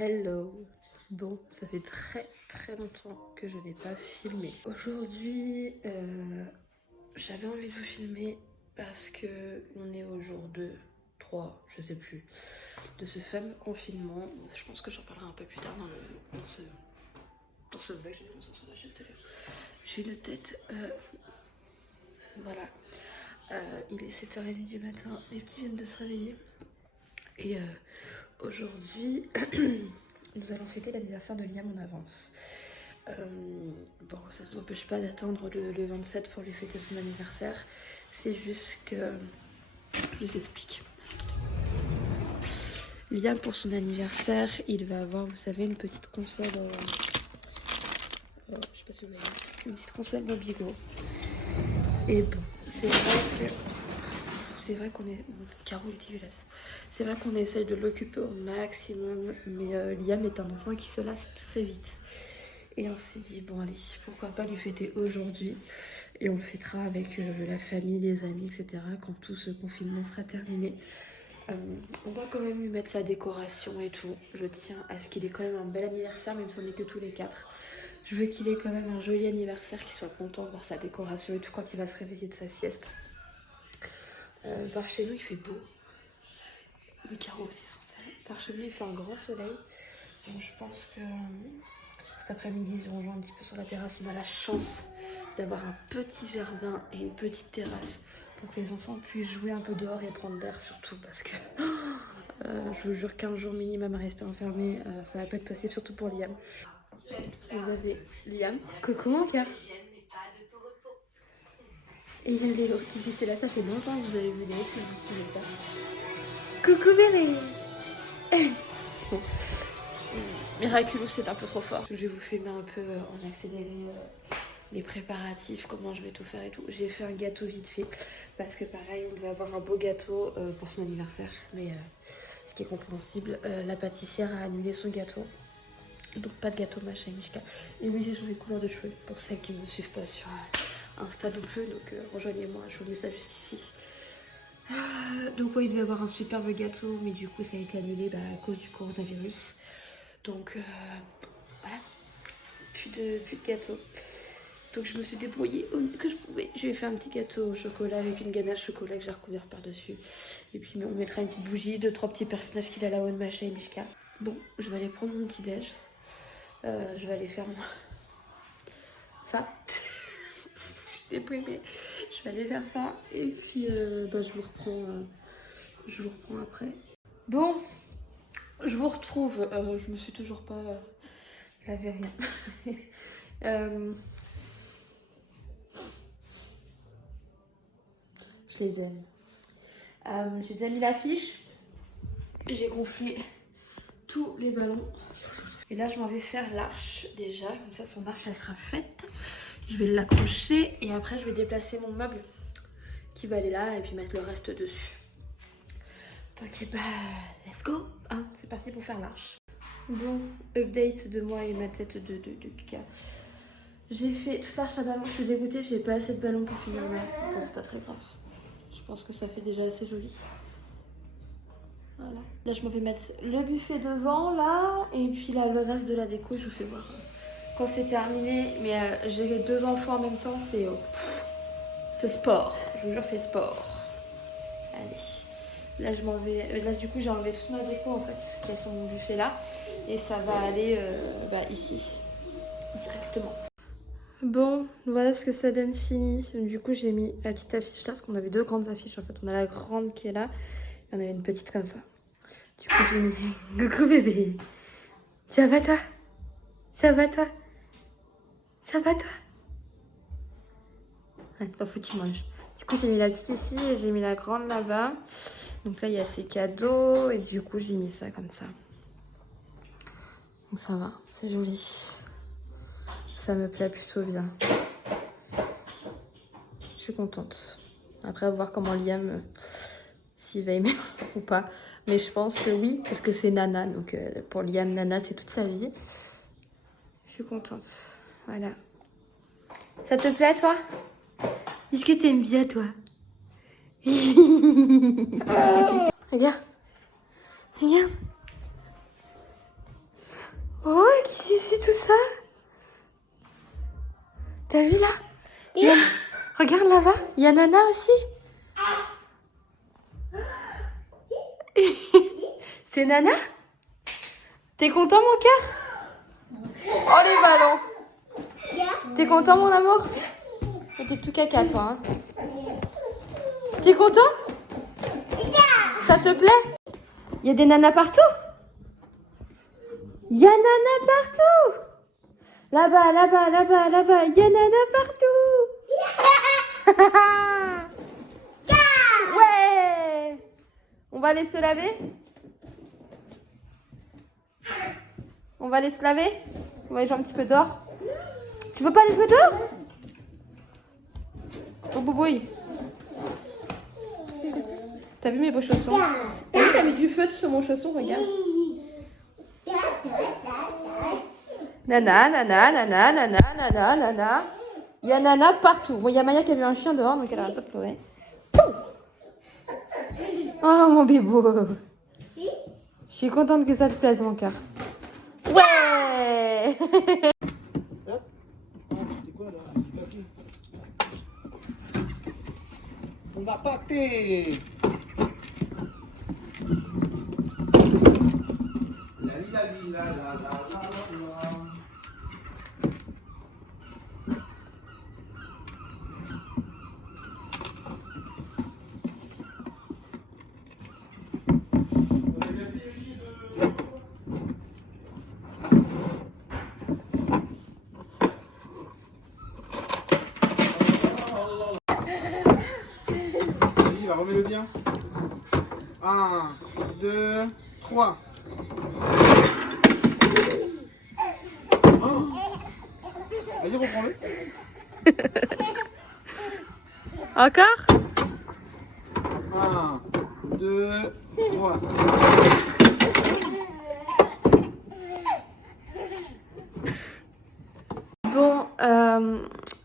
Hello. Bon, ça fait très longtemps que je n'ai pas filmé. Aujourd'hui, j'avais envie de vous filmer parce que on est au jour 2, 3, je sais plus, de ce fameux confinement. Je pense que j'en parlerai un peu plus tard dans ce vlog. J'ai une tête, voilà. Il est 7h30 du matin, les petits viennent de se réveiller. Et aujourd'hui, nous allons fêter l'anniversaire de Liam en avance. Bon, ça ne nous empêche pas d'attendre le 27 pour lui fêter son anniversaire. C'est juste que... Je vous explique. Liam, pour son anniversaire, il va avoir, vous savez, une petite console... je sais pas si vous voyez, une petite console Mobigo. Et bon, c'est vrai qu'on est... Caro est dégueulasse. C'est vrai qu'on essaye de l'occuper au maximum, mais Liam est un enfant qui se lasse très vite. Et on s'est dit, bon allez, pourquoi pas lui fêter aujourd'hui. Et on le fêtera avec la famille, les amis, etc. quand tout ce confinement sera terminé. On va quand même lui mettre sa décoration et tout. Je tiens à ce qu'il ait quand même un bel anniversaire, même si on n'est que tous les 4. Je veux qu'il ait quand même un joli anniversaire, qu'il soit content de voir sa décoration et tout quand il va se réveiller de sa sieste. Par chez nous, il fait beau. Le carreau aussi, son soleil. Par chez nous, il fait un grand soleil. Donc je pense que cet après-midi, ils auront un petit peu sur la terrasse. On a la chance d'avoir un petit jardin et une petite terrasse pour que les enfants puissent jouer un peu dehors et prendre l'air surtout parce que je vous jure 15 jours minimum à rester enfermé, ça va pas être possible, surtout pour Liam. Vous avez Liam, coucou mon cœur. Et il y a Léo qui dit là, ça fait longtemps que vous avez vu Léo, que vous ne suivez pas. Coucou bébé. Bon. Miraculous, c'est un peu trop fort. Je vais vous filmer un peu en accéléré les préparatifs, comment je vais tout faire et tout. J'ai fait un gâteau vite fait parce que pareil, on devait avoir un beau gâteau pour son anniversaire. Mais ce qui est compréhensible, la pâtissière a annulé son gâteau. Donc pas de gâteau machin Mishka. Et oui, j'ai changé de couleur de cheveux pour celles qui ne me suivent pas sur Insta non plus. Donc rejoignez-moi, je vous mets ça juste ici. Donc ouais, il devait avoir un superbe gâteau, mais du coup ça a été annulé à cause du coronavirus. Donc voilà, plus de gâteau. Donc je me suis débrouillée au mieux que je pouvais. Je vais faire un petit gâteau au chocolat avec une ganache chocolat que j'ai recouvert par-dessus. Et puis on mettra une petite bougie, 2-3 petits personnages qu'il a là-haut de Macha et Mishka. Bon, je vais aller prendre mon petit déj. Je vais aller faire ça. Je suis déprimée. Je vais aller faire ça. Et puis je vous reprends après. Bon, je vous retrouve. Je me suis toujours pas lavé rien. Je les aime. J'ai déjà mis l'affiche. J'ai gonflé tous les ballons. Et là, je m'en vais faire l'arche déjà. Comme ça, son arche, elle sera faite. Je vais l'accrocher et après, je vais déplacer mon meuble qui va aller là et puis mettre le reste dessus. Donc, let's go. Hein, c'est parti pour faire l'arche. Bon, update de moi et ma tête de caca. J'ai fait toute l'arche à ballon. Je suis dégoûtée, j'ai pas assez de ballons pour finir là. Bon, c'est pas très grave. Je pense que ça fait déjà assez joli. Voilà. Là, je m'en vais mettre le buffet devant, là, et puis là, le reste de la déco, je vous fais voir quand c'est terminé. Mais j'ai 2 enfants en même temps, c'est sport. Je vous jure, c'est sport. Allez. Là, je m'en vais. Là, du coup, j'ai enlevé toute ma déco, en fait, qui est sur mon buffet là. Et ça va aller ici, directement. Bon, voilà ce que ça donne fini. Du coup, j'ai mis la petite affiche là, parce qu'on avait 2 grandes affiches, en fait. On a la grande qui est là. Il y en avait une petite comme ça. Du coup, j'ai mis... Coucou bébé. Ça va toi? Ça va toi? Ça va toi? Ouais, t'en fous, tu manges. Du coup, j'ai mis la petite ici et j'ai mis la grande là-bas. Donc là, il y a ses cadeaux. Et du coup, j'ai mis ça comme ça. Donc ça va, c'est joli. Ça me plaît plutôt bien. Je suis contente. Après, on va voir comment Liam... s'il va aimer ou pas. Mais je pense que oui, parce que c'est Nana. Donc pour Liam, Nana, c'est toute sa vie. Je suis contente. Voilà. Ça te plaît, toi? Est-ce que t'aimes bien, toi? Regarde. Regarde. qui c'est tout ça? T'as vu là? Regarde là-bas, il y a Nana aussi. C'est Nana? T'es content mon cœur? Oh les ballons! T'es content mon amour? T'es tout caca toi hein? T'es content? Ça te plaît? Il y a des nanas partout? Il y a Nana partout! Là-bas, là-bas, là-bas, là-bas, il y a Nana partout! Ouais! On va aller se laver? On va aller se laver? On va aller jouer un petit peu dehors. Tu veux pas aller jouer dehors? Oh boubouille. T'as vu mes beaux chaussons? T'as vu, t'as mis du feu sur mon chausson, regarde. Nana, nana, nana, nana, nana, nana. Il y a Nana partout. Bon, il y a Maya qui a vu un chien dehors, donc elle arrête pas de pleurer. Oh mon bébé. Je suis contente que ça te plaise, mon cœur. Ouais. On va pâter. Vas-y, remets-le bien. 1, 2, 3. Oh. Vas-y, reprends-le. Encore? 1, 2, 3. Bon,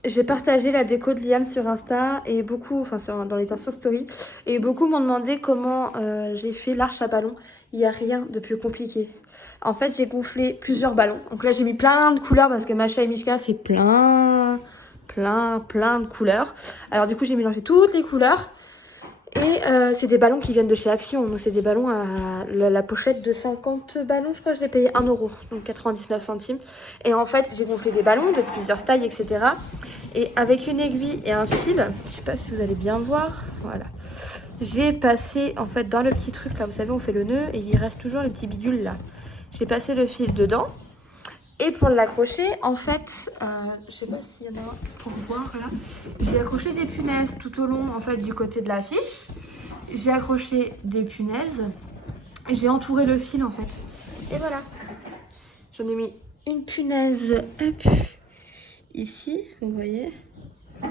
j'ai partagé la déco de Liam sur Insta et beaucoup, enfin dans les Insta Stories, et beaucoup m'ont demandé comment j'ai fait l'arche à ballons. Il n'y a rien de plus compliqué. En fait, j'ai gonflé plusieurs ballons. Donc là, j'ai mis plein de couleurs parce que Masha et Mishka, c'est plein de couleurs. Alors du coup, j'ai mélangé toutes les couleurs. Et c'est des ballons qui viennent de chez Action. Donc c'est des ballons à la pochette de 50 ballons, je crois que je l'ai payé 1 €, donc 99 centimes. Et en fait, j'ai gonflé des ballons de plusieurs tailles, etc. Et avec une aiguille et un fil, je sais pas si vous allez bien voir, voilà. J'ai passé en fait dans le petit truc là, vous savez, on fait le nœud et il reste toujours le petit bidule là. J'ai passé le fil dedans. Et pour l'accrocher, en fait, je sais pas s'il y en a pour voir là, j'ai accroché des punaises tout au long en fait du côté de la fiche. J'ai accroché des punaises, j'ai entouré le fil en fait. Et voilà, j'en ai mis une punaise, hop, ici, vous voyez, hop,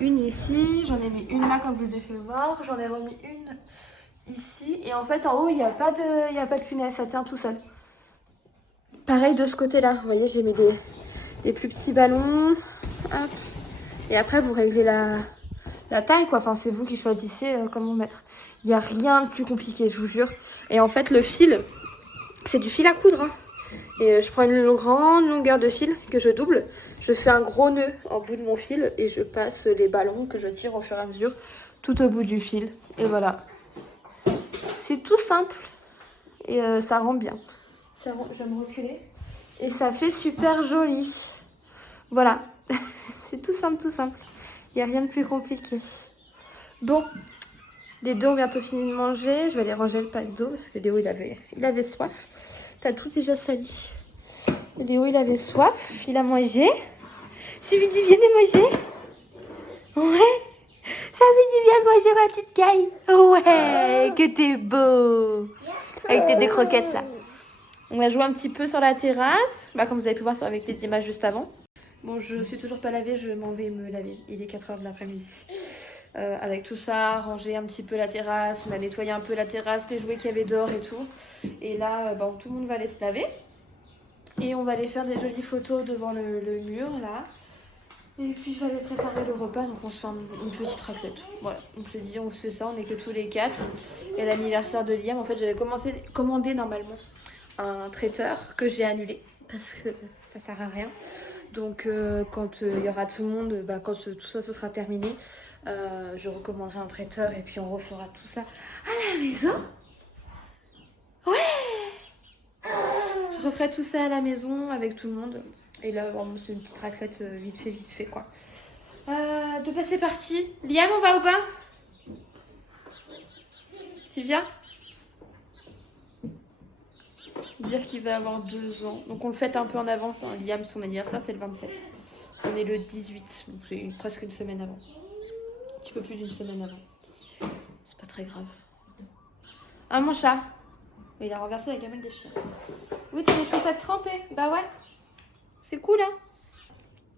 une ici, j'en ai mis une là comme je vous ai fait voir, j'en ai remis une ici. Et en fait, en haut, il n'y a pas de punaise, ça tient tout seul. Pareil de ce côté-là, vous voyez, j'ai mis des plus petits ballons. Hop. Et après, vous réglez la taille, quoi. Enfin, c'est vous qui choisissez comment mettre. Il n'y a rien de plus compliqué, je vous jure. Et en fait, le fil, c'est du fil à coudre. Hein. Et je prends une grande longueur de fil que je double. Je fais un gros nœud en bout de mon fil et je passe les ballons que je tire au fur et à mesure tout au bout du fil. Et voilà. C'est tout simple et ça rend bien. Je vais me reculer. Et ça fait super joli. Voilà. C'est tout simple, tout simple. Il n'y a rien de plus compliqué. Bon. Les deux ont bientôt fini de manger. Je vais aller ranger le pack d'eau parce que Léo, il avait soif. T'as tout déjà sali. Léo, il avait soif. Il a mangé. Ça lui dit bien de manger. Ouais. Ça lui dit bien de manger, ma petite caille. Ouais. Que t'es beau. Avec tes deux croquettes là. On a joué un petit peu sur la terrasse, comme vous avez pu voir avec les images juste avant. Bon, je suis toujours pas lavée, je m'en vais me laver. Il est 4 h de l'après-midi. Avec tout ça, ranger un petit peu la terrasse, on a nettoyé un peu la terrasse, les jouets qu'il y avait dehors et tout. Et là, tout le monde va aller se laver. Et on va aller faire des jolies photos devant le mur, là. Et puis je vais aller préparer le repas, donc on se fait une petite raclette. Voilà, on s'est dit, on se fait ça, on est que tous les 4. Et l'anniversaire de Liam, en fait, j'avais commandé normalement un traiteur que j'ai annulé parce que ça sert à rien. Donc quand il y aura tout le monde, bah, quand tout ça ce sera terminé, je recommanderai un traiteur et puis on refera tout ça à la maison. Ouais. Je referai tout ça à la maison avec tout le monde. Et là, bon, c'est une petite raclette vite fait quoi. De passer c'est parti. Liam, on va au bain? Tu viens? Dire qu'il va avoir 2 ans. Donc on le fête un peu en avance. Hein. Liam, son anniversaire, c'est le 27. On est le 18. Donc c'est presque une semaine avant. Un petit peu plus d'une semaine avant. C'est pas très grave. Ah, mon chat. Il a renversé la gamelle des chiens. Oui, t'as des chaussettes trempées. Bah ouais. C'est cool, hein.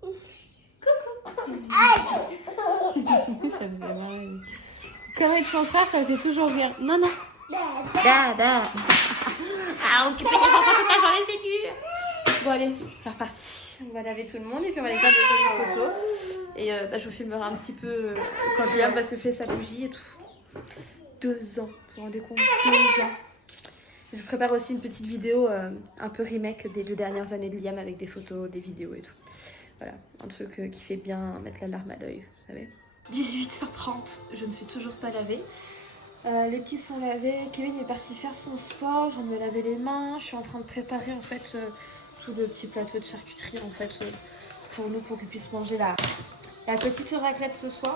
Coucou. Ça me fait marrer. Quand avec son frère, ça me fait toujours rire. Non, non. Da. Ah, occuper des enfants toute la journée, c'est dur. Bon, allez, c'est reparti. On va laver tout le monde et puis on va aller faire des jolies photos. Et je vous filmerai un petit peu quand Liam va se faire sa bougie et tout. 2 ans, vous vous rendez compte? 2 ans. Je prépare aussi une petite vidéo un peu remake des 2 dernières années de Liam avec des photos, des vidéos et tout. Voilà, un truc qui fait bien mettre la larme à l'œil, vous savez. 18h30, je ne suis toujours pas lavée. Les pieds sont lavés, Kevin est parti faire son sport, je viens de me laver les mains, je suis en train de préparer en fait tout le petit plateau de charcuterie en fait pour nous, pour qu'il puisse manger la petite raclette ce soir.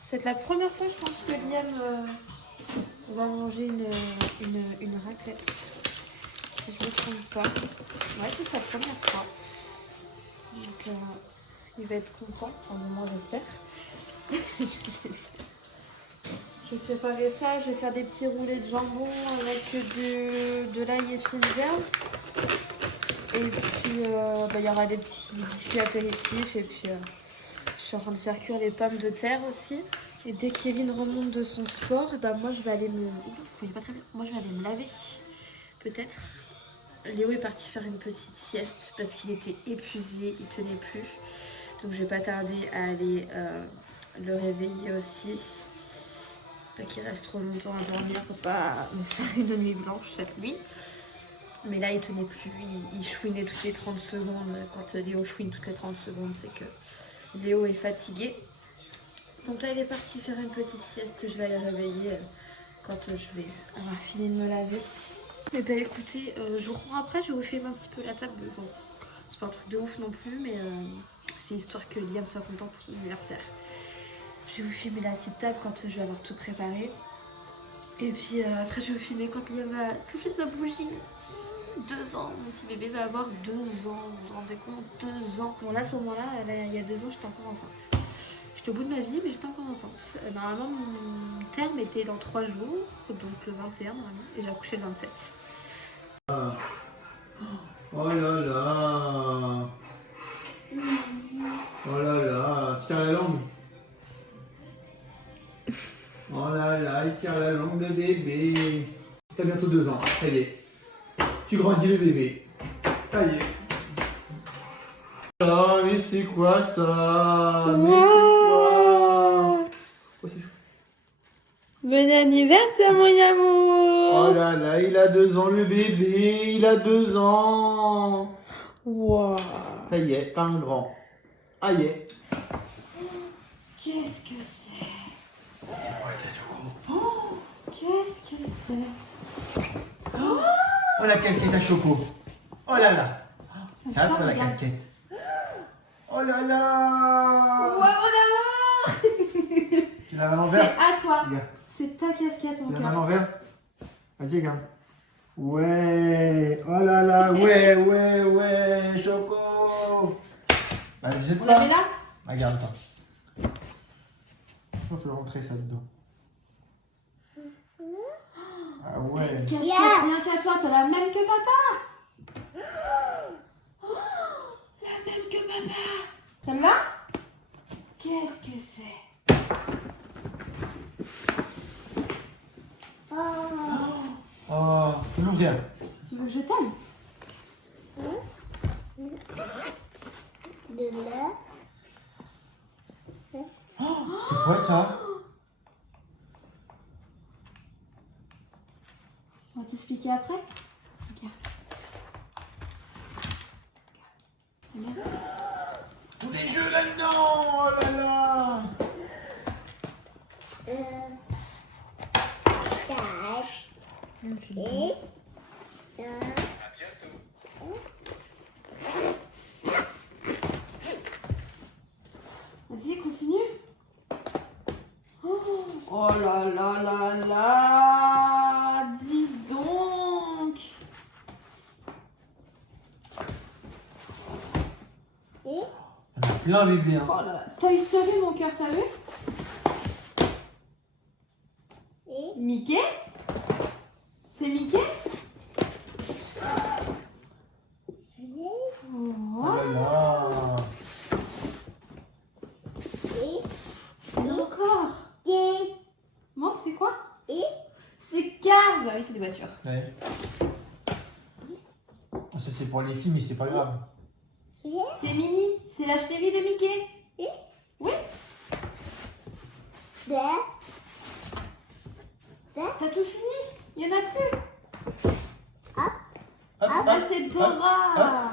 C'est la première fois je pense que Liam va manger une raclette, si je me trompe pas. Ouais, c'est sa première fois. Donc il va être content, enfin moi j'espère. Je vais préparer ça, je vais faire des petits roulés de jambon avec de l'ail et fine d'herbe. Et puis il y aura des petits biscuits apéritifs et puis je suis en train de faire cuire les pommes de terre aussi. Et dès que Kevin remonte de son sport, bah moi je vais aller me... Moi je vais aller me laver, peut-être. Léo est parti faire une petite sieste parce qu'il était épuisé, il tenait plus. Donc je vais pas tarder à aller le réveiller aussi. Pas qu'il reste trop longtemps à dormir pour pas me faire une nuit blanche cette nuit. Mais là il tenait plus, il chouinait toutes les 30 secondes. Quand Léo chouine toutes les 30 secondes, c'est que Léo est fatigué. Donc là il est parti faire une petite sieste, je vais aller réveiller quand je vais avoir fini de me laver. Et bah écoutez, je vous reprends après, je vais vous filmer un petit peu la table. Bon, c'est pas un truc de ouf non plus, mais c'est histoire que Liam soit content pour son anniversaire. Je vais vous filmer la petite table quand je vais avoir tout préparé. Et puis après je vais vous filmer quand Liam va souffler sa bougie. 2 ans, mon petit bébé va avoir 2 ans, vous vous rendez compte? 2 ans. Bon là à ce moment-là, il y a 2 ans j'étais encore enceinte. J'étais au bout de ma vie mais j'étais encore enceinte. Normalement mon terme était dans 3 jours, donc le 21 normalement, et j'ai accouché le 27. Oh là là. Oh là là, tire la langue. Oh là là, il tire la langue de bébé. T'as bientôt 2 ans, ça y est. Tu grandis le bébé. Ça y est. Ah mais c'est quoi ça? Mais c'est quoi? Oh c'est chaud. Bon anniversaire mon amour! Oh là là, il a 2 ans le bébé, il a 2 ans. Wow. Ça y est, t'as un grand. Ah y est. Qu'est-ce que c'est? C'est quoi ta choco? Qu'est-ce que c'est? Oh la casquette à choco. Oh là là. Ça toi la regarde. casquette. Oh là là. Wow, mon amour! Tu l'as à C'est l'envers? à toi. Regarde. C'est ta casquette, mon Tu l'as à cœur. l'envers? Vas-y, regarde. Ouais. Oh là là. Ouais. Choco. Vas-y, On jette-la. la met là? Regarde pas. On peut rentrer ça dedans. Ah ouais. Casquette, rien qu'à toi, t'as la même que papa. Oh, la même que papa. Celle-là? Qu'est-ce que c'est? Oh, tu veux l'ouvrir? Tu veux que je t'aide? C'est quoi ça? On va t'expliquer après. Ok. Tous les jeux là-dedans. Oh là là. Vas-y, continue. Oh là là là là. Dis donc. On a plein bébé. Hein. Oh là là. Toy Story, mon cœur, t'as vu? Mickey? C'est Mickey? Oh là là. Encore. Bon, c'est quoi? C'est Cars. Ah oui, c'est des voitures. Ouais. Ça c'est pour les filles, mais c'est pas grave. C'est Minnie. C'est la chérie de Mickey. Oui. T'as tout fini? Il y en a plus. Ah bah c'est Dora.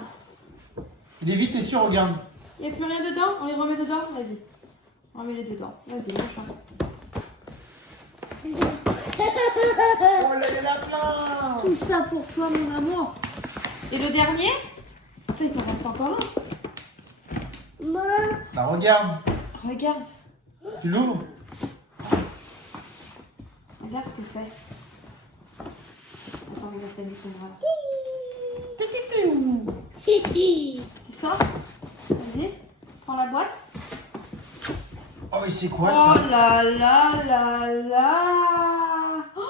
Il est vite, t'es sûr, regarde. Il n'y a plus rien dedans? On les remet dedans? Vas-y. On remet les dedans. Vas-y, machin. Oh là, il y en a plein. Tout ça pour toi, mon amour. Et le dernier? Toi, il t'en reste encore un. Bah regarde. Regarde. Tu l'ouvres? Regarde ce que c'est. Attends, regarde, t'as mis ton bras. Tu sors? Vas-y. Prends la boîte. Oh mais c'est quoi Oh ça? là là là là. Oh,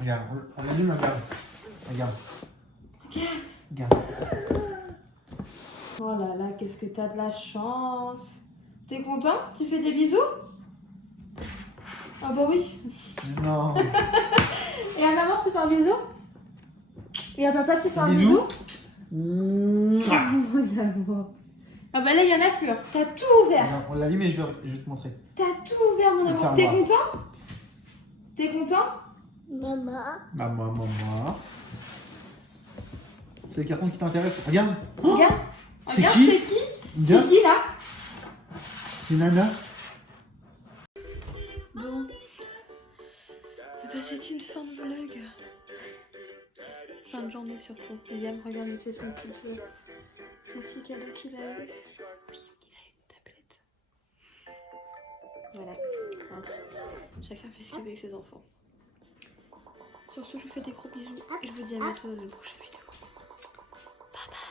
Regarde, on allume, regarde. Regarde. regarde. Regarde. Oh là là, qu'est-ce que t'as de la chance. T'es content? Tu fais des bisous? Ah bah oui. Non. Et à maman, tu fais un bisou? Et à papa, tu fais un Bisou. bisou? Regarde-moi. Ah bah là, il y en a plus. Hein. T'as tout ouvert. Non, on l'allume et je vais te montrer. T'as tout ouvert, mon amour. T'es content? T'es content? Maman. C'est les cartons qui t'intéressent. Regarde. Regarde. C'est Regarde, qui? c'est qui? Regarde. C'est qui là? C'est Nana. Bon. Eh ben, c'est une fin de vlog. Fin de journée surtout. Liam, regarde, il fait son petit cadeau qu'il a eu. Oui, il a eu une tablette. Voilà. Hein. Chacun fait ce qu'il veut avec ses enfants. Sur ce, je vous fais des gros bisous. Et je vous dis à bientôt dans une prochaine vidéo.